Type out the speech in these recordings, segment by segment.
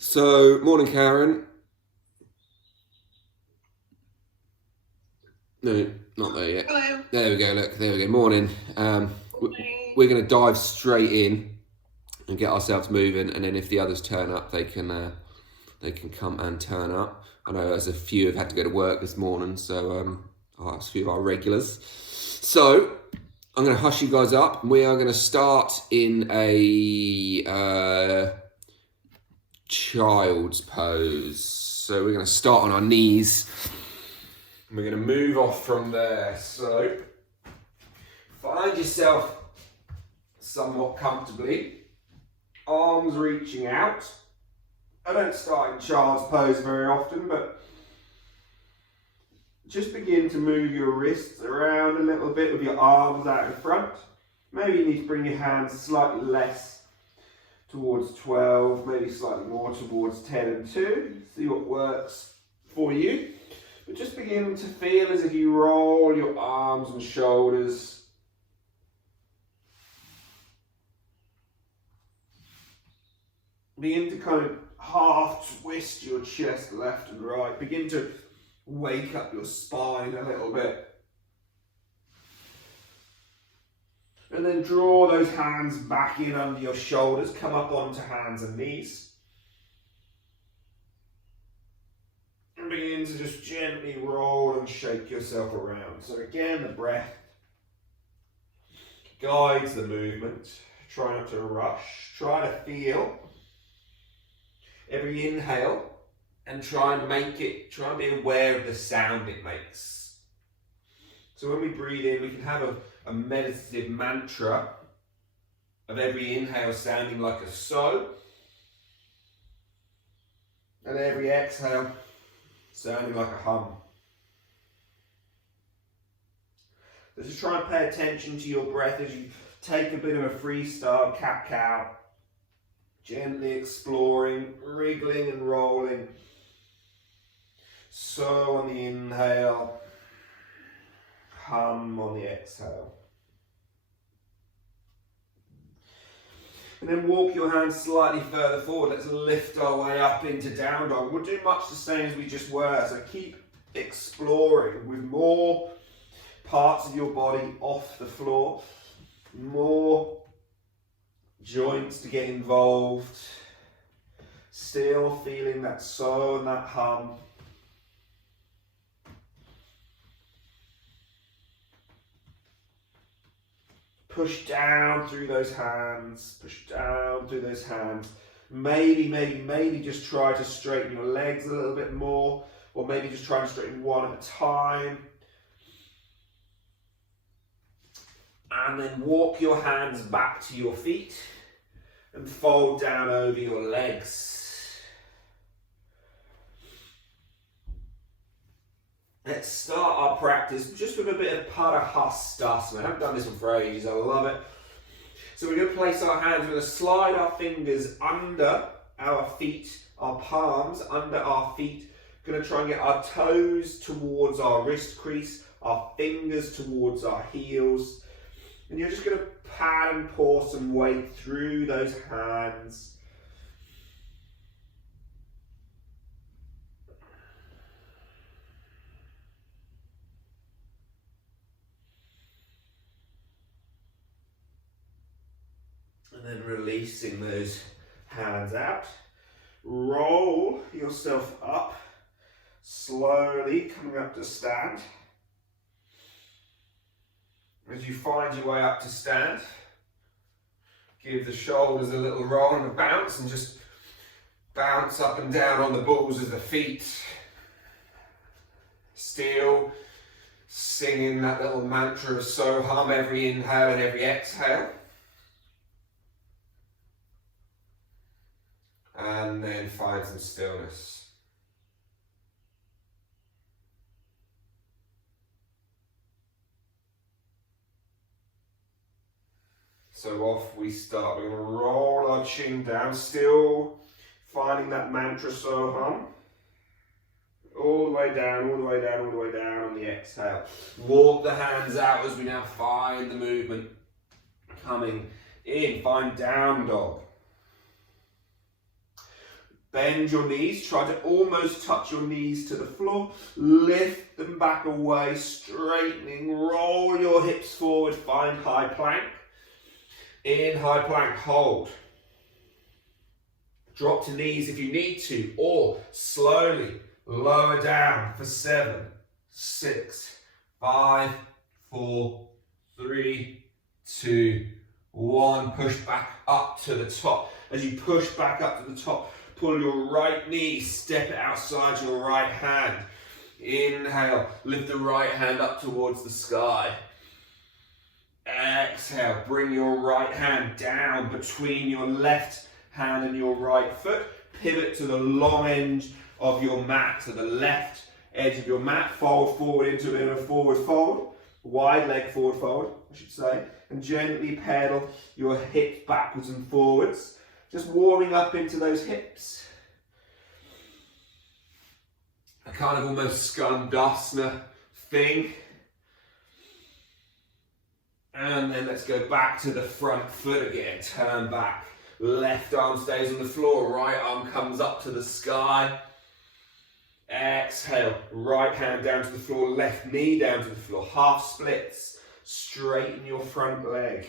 So, morning, Karen. No, not there yet. Hello. There we go. Look, there we go. Morning. Morning. We're going to dive straight in and get ourselves moving, and then if the others turn up, they can come and turn up. I know there's a few have had to go to work this morning, so I'll ask a few of our regulars. So I'm going to hush you guys up. We are going to start in a child's pose. So we're going to start on our knees. We're going to move off from there. So find yourself somewhat comfortably, arms reaching out. I don't start in child's pose very often, but just begin to move your wrists around a little bit with your arms out in front. Maybe you need to bring your hands slightly less towards 12, maybe slightly more towards 10 and 2. See what works for you. But just begin to feel as if you roll your arms and shoulders. Begin to kind of half twist your chest left and right. Begin to wake up your spine a little bit. And then draw those hands back in under your shoulders. Come up onto hands and knees. And begin to just gently roll and shake yourself around. So again, the breath guides the movement. Try not to rush. Try to feel every inhale and try and be aware of the sound it makes. So when we breathe in, we can have a meditative mantra of every inhale sounding like a so, and every exhale sounding like a hum. So just try and pay attention to your breath as you take a bit of a freestyle cat-cow, gently exploring, wriggling and rolling. So on the inhale, hum on the exhale. And then walk your hands slightly further forward. Let's lift our way up into down dog. We'll do much the same as we just were. So keep exploring with more parts of your body off the floor, more joints to get involved, still feeling that so and that hum. Push down through those hands, push down through those hands. Maybe just try to straighten your legs a little bit more, or maybe just try to straighten one at a time. And then walk your hands back to your feet and fold down over your legs. Let's start our practice just with a bit of Padahastasana. I haven't done this one for ages, I love it. So we're going to place our hands, we're going to slide our fingers under our feet, our palms under our feet. We're going to try and get our toes towards our wrist crease, our fingers towards our heels. And you're just going to pad and pour some weight through those hands. And then releasing those hands out. Roll yourself up, slowly coming up to stand. As you find your way up to stand, give the shoulders a little roll and a bounce, and just bounce up and down on the balls of the feet. Still singing that little mantra of so hum every inhale and every exhale. And then find some stillness. So off we start. We're going to roll our chin down, still finding that mantra so hum. All the way down, all the way down, all the way down on the exhale. Walk the hands out as we now find the movement coming in. Find down dog. Bend your knees, try to almost touch your knees to the floor. Lift them back away, straightening. Roll your hips forward, find high plank. In high plank, hold. Drop to knees if you need to, or slowly lower down for 7, 6, 5, 4, 3, 2, 1. Push back up to the top. As you push back up to the top, pull your right knee, step it outside your right hand. Inhale, lift the right hand up towards the sky. Exhale, bring your right hand down between your left hand and your right foot. Pivot to the long end of your mat, to the left edge of your mat. Fold forward into a bit of a forward fold. Wide leg forward fold, I should say. And gently pedal your hips backwards and forwards. Just warming up into those hips. A kind of almost skandasana thing. And then let's go back to the front foot again. Turn back. Left arm stays on the floor. Right arm comes up to the sky. Exhale. Right hand down to the floor. Left knee down to the floor. Half splits. Straighten your front leg.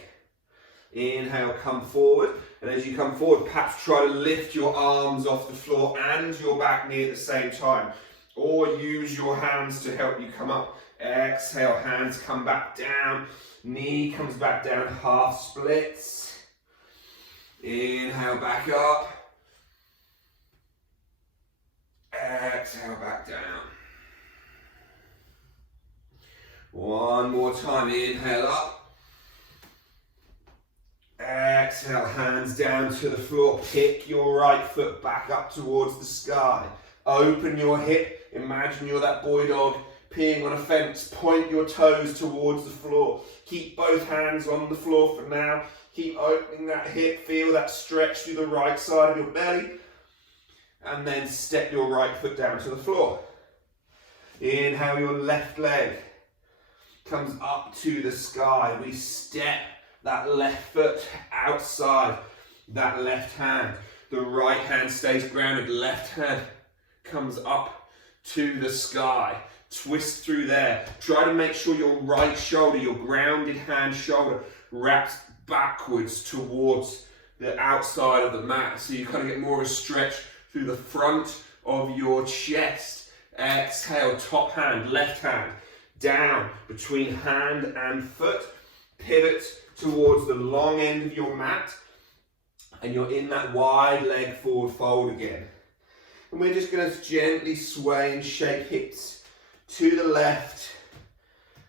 Inhale, come forward. And as you come forward, perhaps try to lift your arms off the floor and your back knee at the same time. Or use your hands to help you come up. Exhale, hands come back down. Knee comes back down, half splits. Inhale, back up. Exhale, back down. One more time, inhale up. Exhale, hands down to the floor. Pick your right foot back up towards the sky. Open your hip. Imagine you're that boy dog peeing on a fence. Point your toes towards the floor. Keep both hands on the floor for now. Keep opening that hip. Feel that stretch through the right side of your belly. And then step your right foot down to the floor. Inhale, your left leg comes up to the sky. We step that left foot outside that left hand. The right hand stays grounded. Left hand comes up to the sky. Twist through there. Try to make sure your right shoulder, your grounded hand shoulder, wraps backwards towards the outside of the mat. So you kind of get more of a stretch through the front of your chest. Exhale, top hand, left hand, down between hand and foot. Pivot towards the long end of your mat. And you're in that wide leg forward fold again. And we're just going to gently sway and shake hips to the left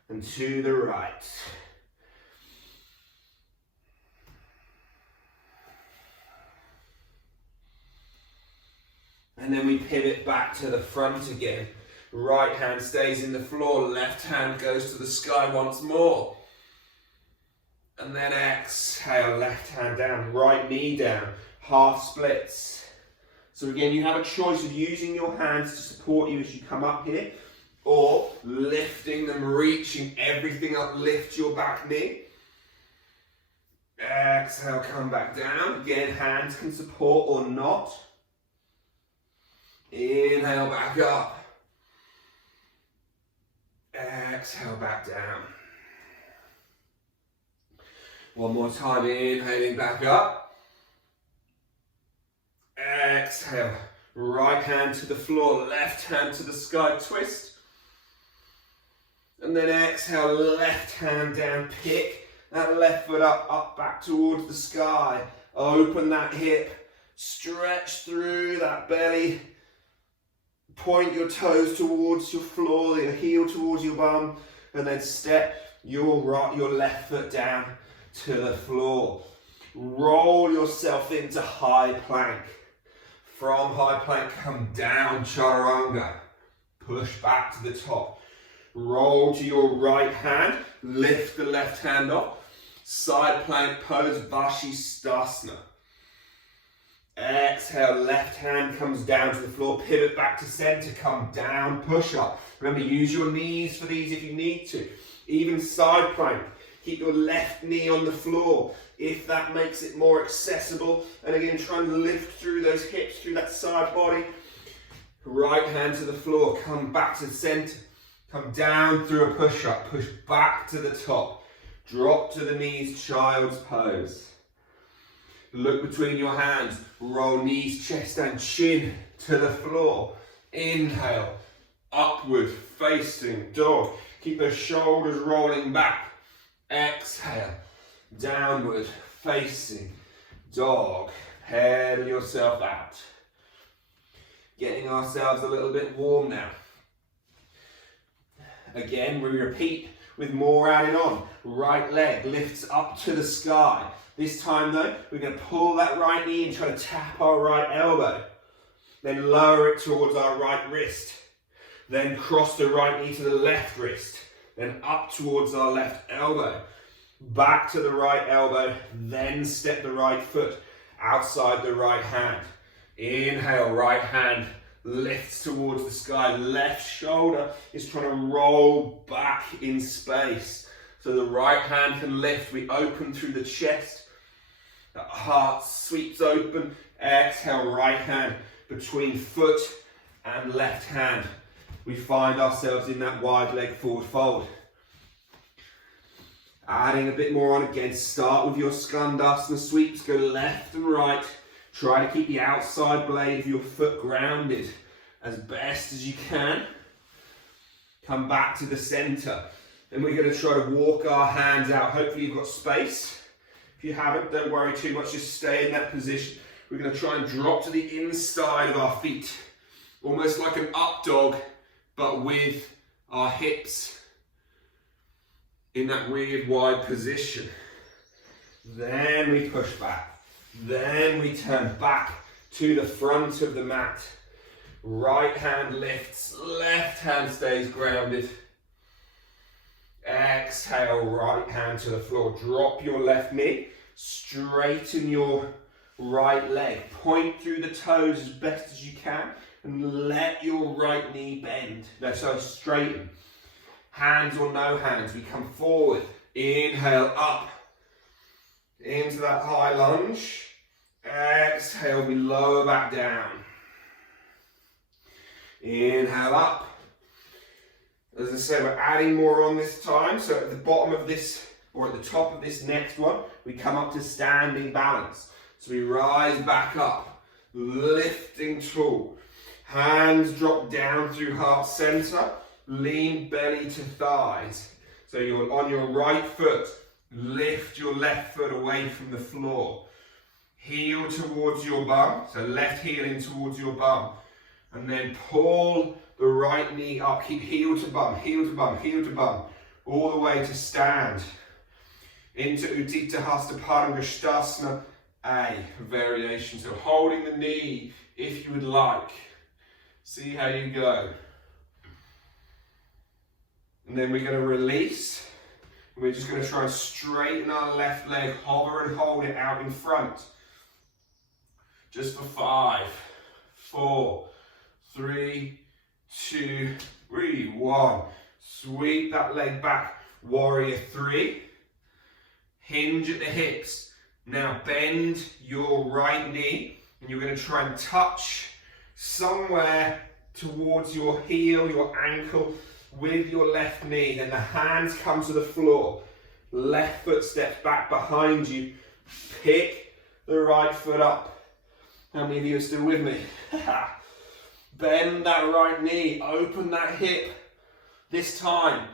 and to the right. And then we pivot back to the front again. Right hand stays in the floor, left hand goes to the sky once more. And then exhale, left hand down, right knee down, half splits. So again, you have a choice of using your hands to support you as you come up here, or lifting them, reaching everything up, lift your back knee. Exhale, come back down. Again, hands can support or not. Inhale, back up. Exhale, back down. One more time, inhaling back up. Exhale, right hand to the floor, left hand to the sky, twist. And then exhale, left hand down, pick that left foot up, back towards the sky. Open that hip, stretch through that belly. Point your toes towards your floor, your heel towards your bum, and then step your left foot down to the floor. Roll yourself into high plank. From high plank, come down, chaturanga. Push back to the top. Roll to your right hand, lift the left hand up. Side plank pose, Vashisthasana. Exhale, left hand comes down to the floor, pivot back to center, come down, push up. Remember, use your knees for these if you need to. Even side plank, Keep your left knee on the floor if that makes it more accessible. And again, try and lift through those hips, through that side body. Right hand to the floor, come back to the center. Come down through a push-up, push back to the top. Drop to the knees, child's pose. Look between your hands, roll knees, chest and chin to the floor. Inhale, upward facing dog. Keep the shoulders rolling back. Exhale, downward facing dog. Pedal yourself out. Getting ourselves a little bit warm now. Again, we repeat with more added on. Right leg lifts up to the sky. This time though, we're going to pull that right knee and try to tap our right elbow. Then lower it towards our right wrist. Then cross the right knee to the left wrist. Then up towards our left elbow. Back to the right elbow. Then step the right foot outside the right hand. Inhale, right hand lifts towards the sky. Left shoulder is trying to roll back in space. So the right hand can lift. We open through the chest. The heart sweeps open. Exhale, right hand between foot and left hand. We find ourselves in that wide leg forward fold. Adding a bit more on again. Start with your Skandasana sweeps. Go left and right. Try to keep the outside blade of your foot grounded as best as you can. Come back to the center. Then we're going to try to walk our hands out. Hopefully you've got space. If you haven't, don't worry too much. Just stay in that position. We're going to try and drop to the inside of our feet. Almost like an up dog, but with our hips in that weird wide position. Then we push back. Then we turn back to the front of the mat. Right hand lifts, left hand stays grounded. Exhale, right hand to the floor. Drop your left knee, straighten your right leg. Point through the toes as best as you can and let your right knee bend. No, so straighten. Hands or no hands, we come forward. Inhale, up into that high lunge. Exhale, we lower back down. Inhale up. As I say, we're adding more on this time. So at the bottom of this, or at the top of this next one, we come up to standing balance. So we rise back up, lifting tall. Hands drop down through heart center. Lean belly to thighs. So you're on your right foot. Lift your left foot away from the floor. Heel towards your bum. So left heel in towards your bum. And then pull the right knee up. Keep heel to bum, heel to bum, heel to bum. All the way to stand. Into Utthita Hasta Paramgasthasana A variation. So holding the knee if you would like. See how you go. And then we're going to release. We're just going to try and straighten our left leg, hover and hold it out in front. Just for 5, 4, 3, 2, 1. Sweep that leg back. Warrior 3. Hinge at the hips. Now bend your right knee and you're going to try and touch somewhere towards your heel, your ankle, with your left knee. Then the hands come to the floor. Left foot steps back behind you. Pick the right foot up. How many of you are still with me? Bend that right knee. Open that hip. This time,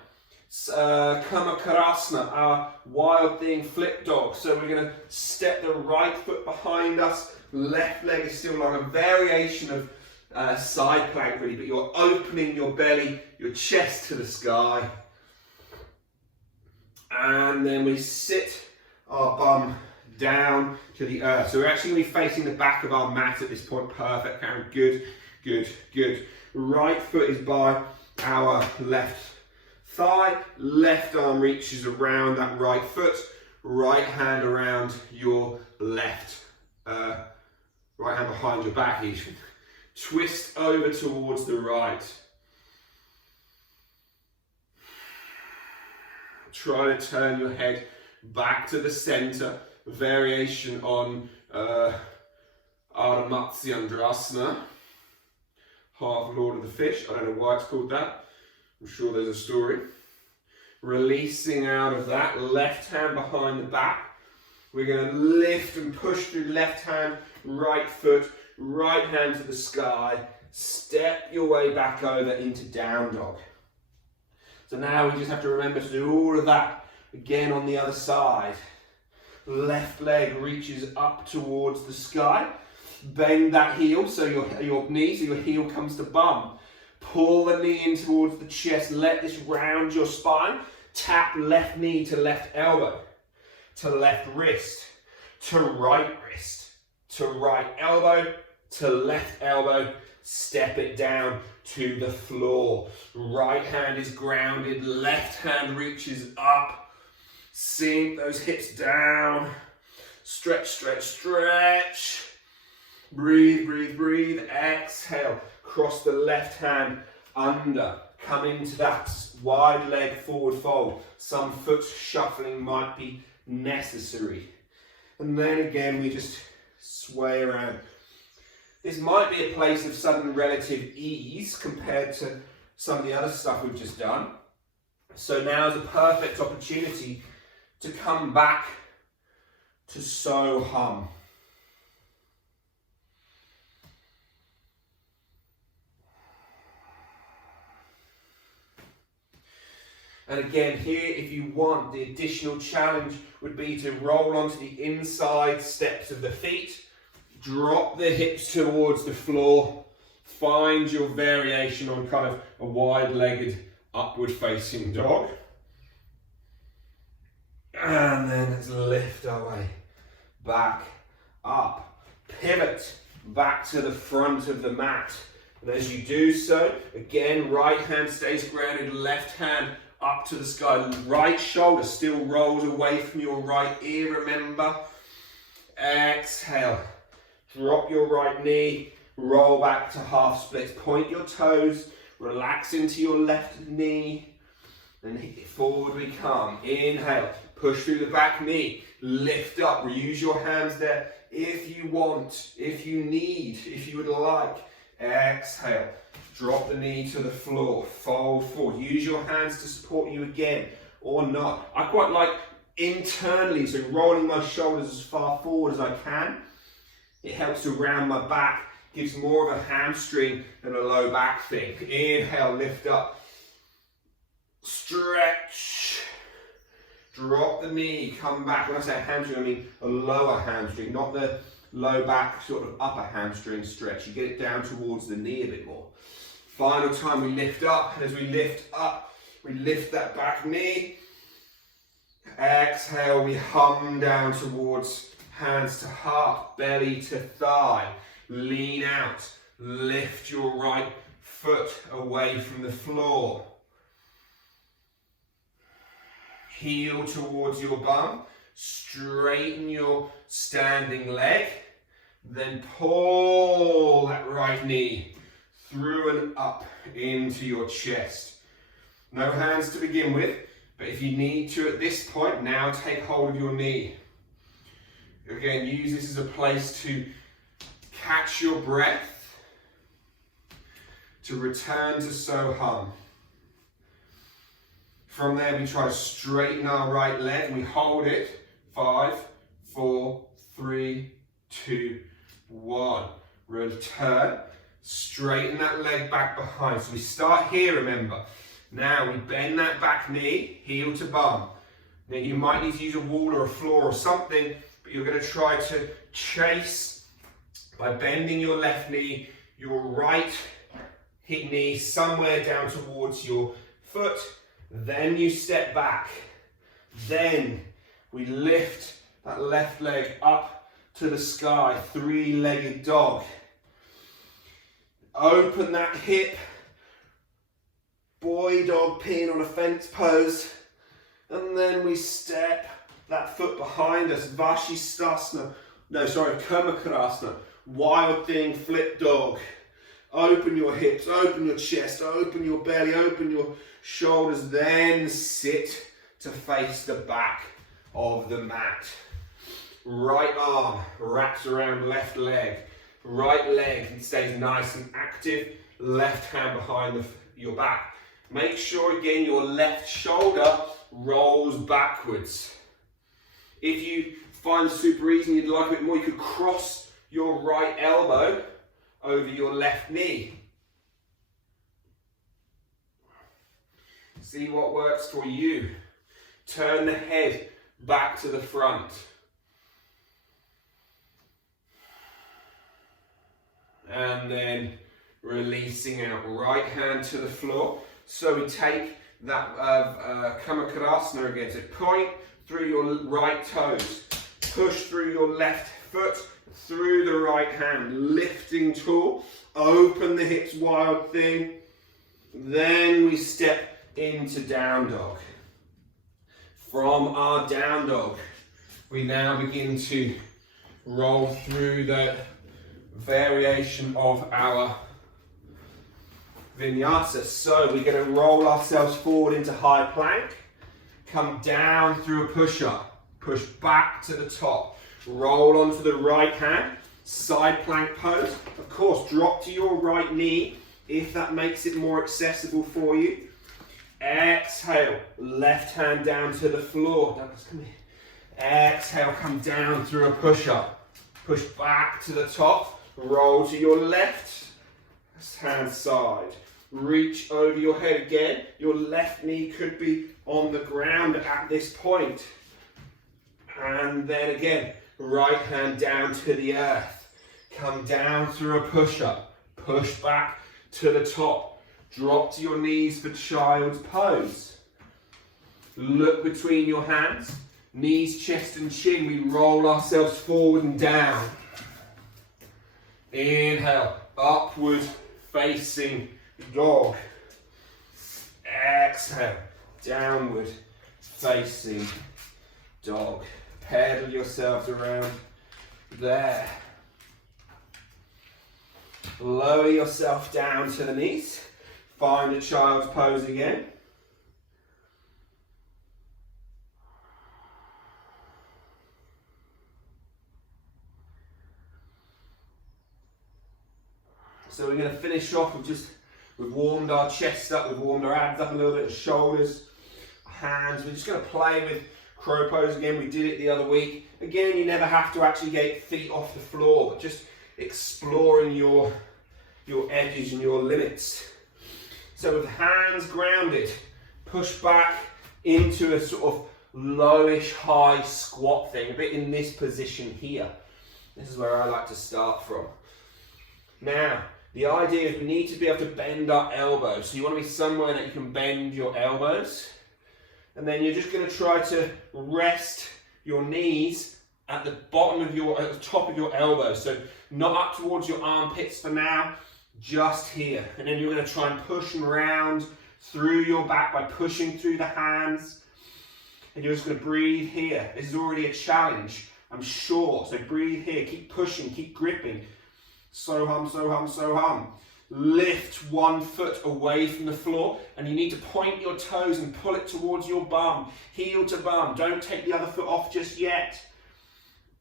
Kamakarasana, our wild thing flip dog. So we're going to step the right foot behind us. Left leg is still long. A variation of side plank really, but you're opening your belly, your chest to the sky. And then we sit our bum down to the earth. So we're actually going to be facing the back of our mat at this point. Perfect, Karen. Good, good, good. Right foot is by our left thigh. Left arm reaches around that right foot. Right hand around your left. Right hand behind your back even. Twist over towards the right. Try to turn your head back to the center. Variation on Ardha Matsyendrasana, half Lord of the Fish. I don't know why it's called that. I'm sure there's a story. Releasing out of that, left hand behind the back. We're going to lift and push through left hand, right foot, right hand to the sky. Step your way back over into down dog. So now we just have to remember to do all of that again on the other side. Left leg reaches up towards the sky. Bend that heel, so your knee, so your heel comes to bum. Pull the knee in towards the chest. Let this round your spine. Tap left knee to left elbow, to left wrist, to right wrist, to right elbow, to left elbow. Step it down to the floor. Right hand is grounded, left hand reaches up. Sink those hips down. Stretch, stretch, stretch. Breathe, breathe, breathe. Exhale. Cross the left hand under. Come into that wide leg forward fold. Some foot shuffling might be necessary. And then again, we just sway around. This might be a place of sudden relative ease compared to some of the other stuff we've just done. So now is a perfect opportunity to come back to So Hum. And again, here, if you want, the additional challenge would be to roll onto the inside steps of the feet. Drop the hips towards the floor. Find your variation on kind of a wide-legged, upward-facing dog. And then let's lift our way back up. Pivot back to the front of the mat. And as you do so, again, right hand stays grounded, left hand up to the sky. Right shoulder still rolls away from your right ear, remember. Exhale. Drop your right knee, roll back to half splits. Point your toes, relax into your left knee, and forward we come. Inhale, push through the back knee, lift up, use your hands there if you want, if you need, if you would like. Exhale, drop the knee to the floor, fold forward. Use your hands to support you again, or not. I quite like internally, so rolling my shoulders as far forward as I can. It helps to round my back, gives more of a hamstring than a low back thing. Inhale, lift up, stretch, drop the knee, come back. When I say a hamstring, I mean a lower hamstring, not the low back, sort of upper hamstring stretch. You get it down towards the knee a bit more. Final time we lift up. As we lift up, we lift that back knee. Exhale, we hum down towards hands to heart, belly to thigh. Lean out. Lift your right foot away from the floor. Heel towards your bum. Straighten your standing leg. Then pull that right knee through and up into your chest. No hands to begin with, but if you need to at this point, now take hold of your knee. Again, use this as a place to catch your breath, to return to So Hum. From there, we try to straighten our right leg. We hold it. 5, 4, 3, 2, 1. Return. Straighten that leg back behind. So we start here, remember. Now we bend that back knee, heel to bum. Now you might need to use a wall or a floor or something, but you're going to try to chase by bending your left knee, your right hip knee somewhere down towards your foot. Then you step back. Then we lift that left leg up to the sky, three-legged dog. Open that hip, boy dog peeing on a fence pose, and then we step that foot behind us, Vashisthasana, Kurmakarasana, wild thing, flip dog. Open your hips, open your chest, open your belly, open your shoulders, then sit to face the back of the mat. Right arm wraps around left leg. Right leg stays nice and active. Left hand behind your back. Make sure again your left shoulder rolls backwards. If you find this super easy and you'd like a bit more, you could cross your right elbow over your left knee. See what works for you. Turn the head back to the front. And then releasing out, right hand to the floor. So we take that Kamakirasana again. So point through your right toes, push through your left foot, through the right hand, lifting tall, open the hips, wild thing. Then we step into down dog. From our down dog, we now begin to roll through the variation of our vinyasa. So we're going to roll ourselves forward into high plank, come down through a push-up, push back to the top, roll onto the right hand, side plank pose. Of course, drop to your right knee if that makes it more accessible for you. Exhale, left hand down to the floor. Douglas, come here. Exhale, come down through a push-up, push back to the top, roll to your left hand side. Reach over your head again. Your left knee could be on the ground at this point. And then again, right hand down to the earth. Come down through a push-up. Push back to the top. Drop to your knees for child's pose. Look between your hands. Knees, chest and chin. We roll ourselves forward and down. Inhale, upward facing dog. Exhale, downward facing dog. Pedal yourselves around there. Lower yourself down to the knees. Find a child's pose again. So we're going to finish off with we've warmed our chest up, we've warmed our abs up a little bit, the shoulders, hands. We're just going to play with crow pose again. We did it the other week. Again, you never have to actually get feet off the floor, but just exploring your edges and your limits. So with hands grounded, push back into a sort of lowish high squat thing, a bit in this position here. This is where I like to start from. Now, the idea is we need to be able to bend our elbows. So you want to be somewhere that you can bend your elbows. And then you're just going to try to rest your knees at the bottom of at the top of your elbows. So not up towards your armpits for now, just here. And then you're going to try and push and round through your back by pushing through the hands. And you're just going to breathe here. This is already a challenge, I'm sure. So breathe here, keep pushing, keep gripping. So hum, so hum, so hum. Lift one foot away from the floor and you need to point your toes and pull it towards your bum, heel to bum. Don't take the other foot off just yet.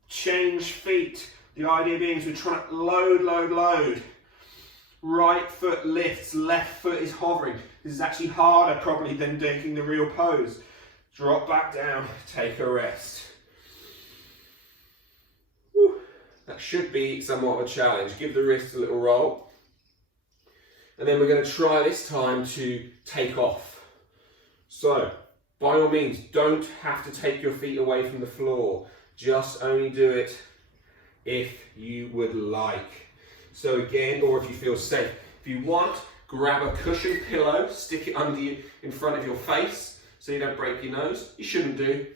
Change feet. The idea being is we're trying to load, load, load. Right foot lifts, left foot is hovering. This is actually harder probably than taking the real pose. Drop back down, take a rest. Whew. That should be somewhat of a challenge. Give the wrists a little roll. And then we're going to try this time to take off. So, by all means, don't have to take your feet away from the floor. Just only do it if you would like. So again, or if you feel safe. If you want, grab a cushion pillow, stick it under you in front of your face so you don't break your nose. You shouldn't do,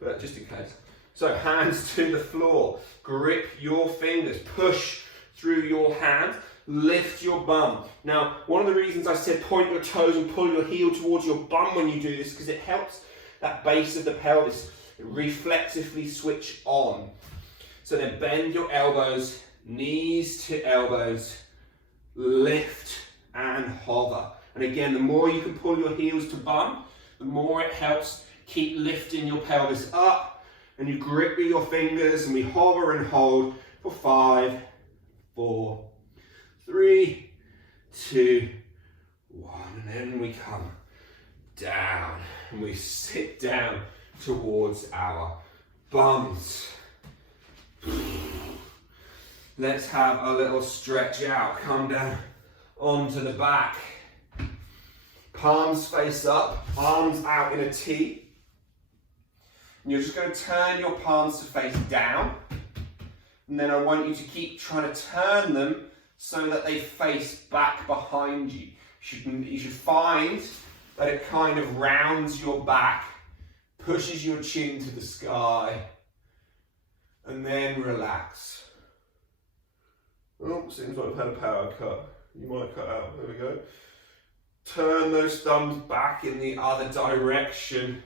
but just in case. So hands to the floor, grip your fingers, push through your hand, lift your bum. Now, one of the reasons I said point your toes and pull your heel towards your bum when you do this, because it helps that base of the pelvis reflexively switch on. So then bend your elbows, knees to elbows, lift and hover. And again, the more you can pull your heels to bum, the more it helps keep lifting your pelvis up, and you grip with your fingers, and we hover and hold for 5, 4, 3, 2, 1, and then we come down, and we sit down towards our bums. Let's have a little stretch out. Come down onto the back. Palms face up, arms out in a T. And you're just going to turn your palms to face down. And then I want you to keep trying to turn them so that they face back behind you. You should find that it kind of rounds your back, pushes your chin to the sky, and then relax. Oh, seems like I've had a power cut. You might cut out. There we go. Turn those thumbs back in the other direction.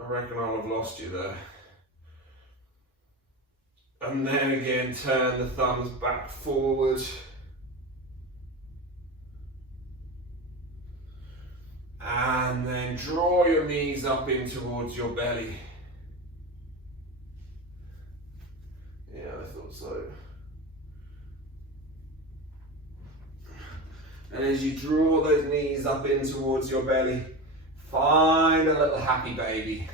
I reckon I'll have lost you there. And then again, turn the thumbs back forward. And then draw your knees up in towards your belly. Yeah, I thought so. And as you draw those knees up in towards your belly, find a little happy baby.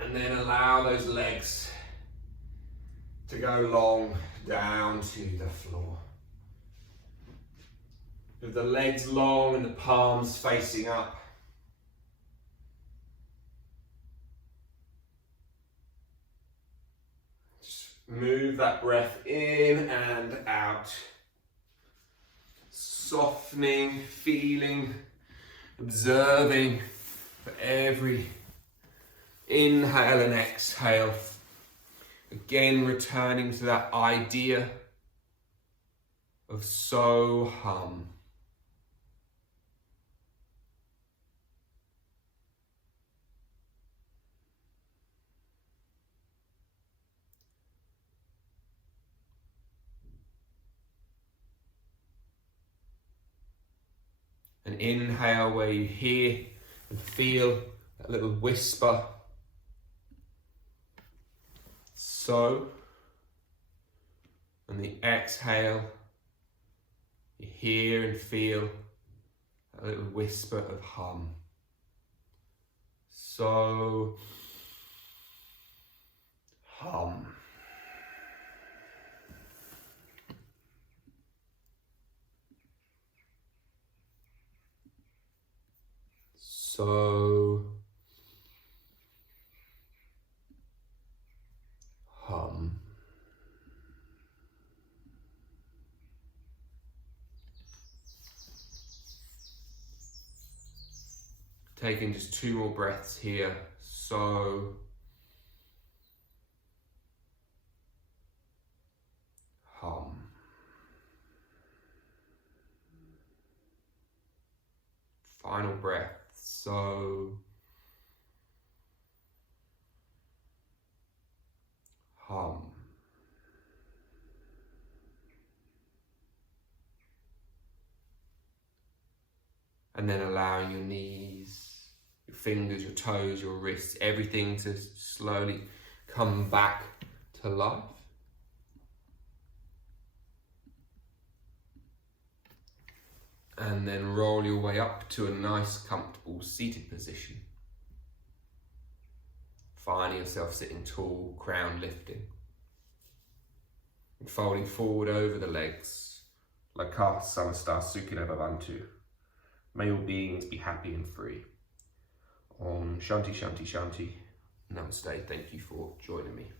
And then allow those legs to go long down to the floor. With the legs long and the palms facing up. Move that breath in and out. Softening, feeling, observing for every inhale and exhale. Again, returning to that idea of so hum. An inhale where you hear and feel that little whisper. So, and the exhale, you hear and feel a little whisper of hum. So, hum. So, hum. Taking just 2 more breaths here. So, hum. Final breath. So, hum. And then allowing your knees, your fingers, your toes, your wrists, everything to slowly come back to life. And then roll your way up to a nice, comfortable seated position. Finding yourself sitting tall, crown lifting. And folding forward over the legs. Lakha Samasta Sukhina Bhavantu. May all beings be happy and free. Om Shanti Shanti Shanti. Namaste. Thank you for joining me.